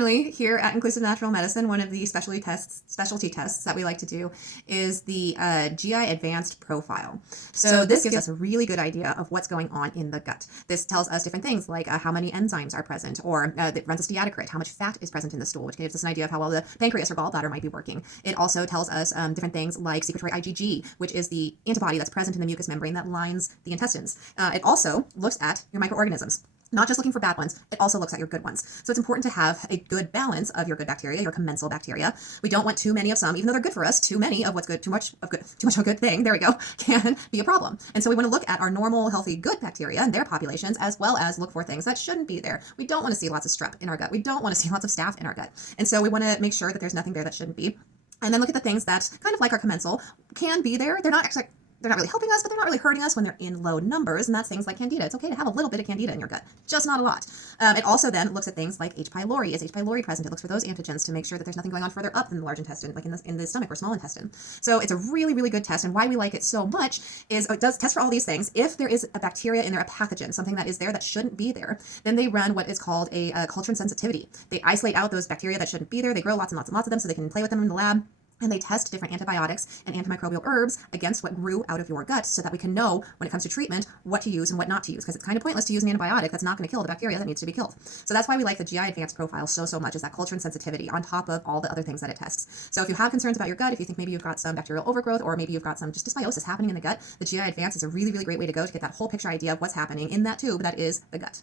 finally, here at Inclusive Natural Medicine, one of the specialty tests that we like to do is the GI Advanced Profile. So this gives us a really good idea of what's going on in the gut. This tells us different things like how many enzymes are present, or it runs a steatocrit, how much fat is present in the stool, which gives us an idea of how well the pancreas or gallbladder might be working. It also tells us different things like secretory IgG, which is the antibody that's present in the mucous membrane that lines the intestines. It also looks at your microorganisms. Not just looking for bad ones, it also looks at your good ones. So it's important to have a good balance of your good bacteria, your commensal bacteria. We don't want too many of some, even though they're good for us. Too many of what's good, too much of a good thing, there we go, can be a problem. And so we want to look at our normal, healthy, good bacteria and their populations, as well as look for things that shouldn't be there. We don't want to see lots of strep in our gut. We don't want to see lots of staph in our gut. And so we want to make sure that there's nothing there that shouldn't be. And then look at the things that, kind of like our commensal, can be there. They're not really helping us, but they're not really hurting us when they're in low numbers, and that's things like candida. It's okay to have a little bit of candida in your gut, just not a lot. It also then looks at things like H. pylori. Is H. pylori present? It looks for those antigens to make sure that there's nothing going on further up in the large intestine, like in the stomach or small intestine. So it's a really, really good test, and why we like it so much is it does test for all these things. If there is a bacteria in there, a pathogen, something that is there that shouldn't be there, then they run what is called a culture sensitivity. They isolate out those bacteria that shouldn't be there. They grow lots and lots and lots of them so they can play with them in the lab. And they test different antibiotics and antimicrobial herbs against what grew out of your gut so that we can know when it comes to treatment what to use and what not to use, because it's kind of pointless to use an antibiotic that's not going to kill the bacteria that needs to be killed. So that's why we like the GI Advanced Profile so much, is that culture and sensitivity on top of all the other things that it tests. So if you have concerns about your gut, if you think maybe you've got some bacterial overgrowth or maybe you've got some just dysbiosis happening in the gut, the GI Advanced is a really, really great way to go to get that whole picture idea of what's happening in that tube that is the gut.